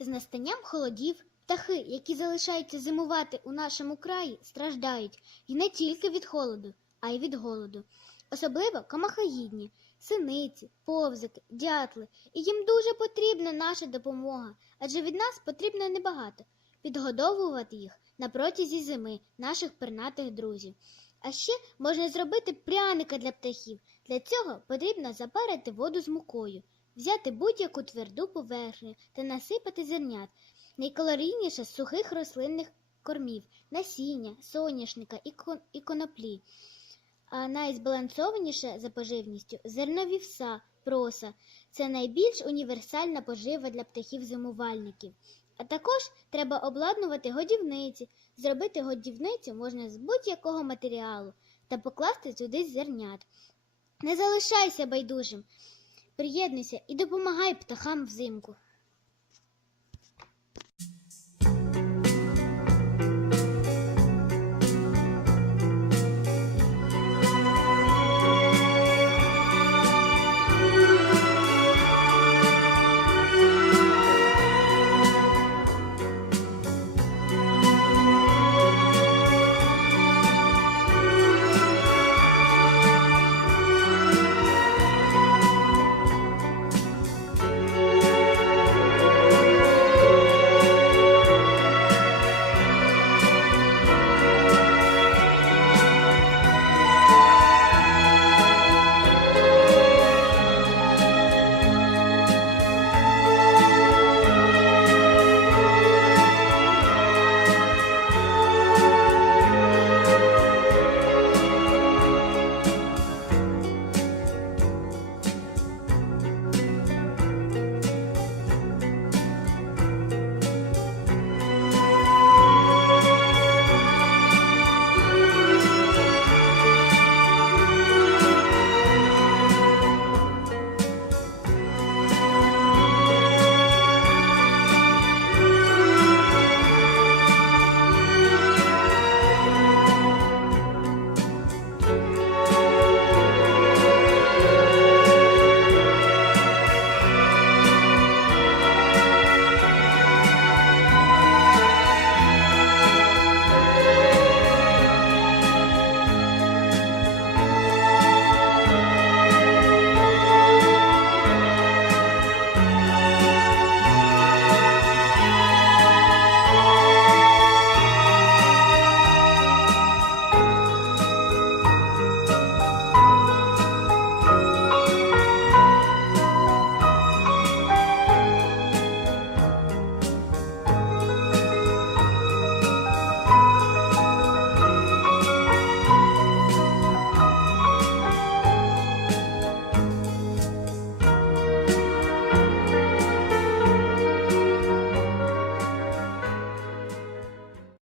настанням холодів птахи, які залишаються зимувати у нашому краї, страждають і не тільки від холоду, а й від голоду. Особливо комахоїдні, синиці, повзики, дятли. І їм дуже потрібна наша допомога, адже від нас потрібно небагато підгодовувати їх на протязі зими наших пернатих друзів. А ще можна зробити пряника для птахів. Для цього потрібно запарити воду з мукою, взяти будь-яку тверду поверхню та насипати зернят. Найкалорійніше з сухих рослинних кормів, насіння, соняшника і, коноплі. А найзбалансованіше за поживністю зернові вса, проса. Це найбільш універсальна пожива для птахів-зимувальників. А також треба обладнувати годівниці. Зробити годівницю можна з будь-якого матеріалу та покласти туди зернят. Не залишайся байдужим, приєднуйся і допомагай птахам взимку.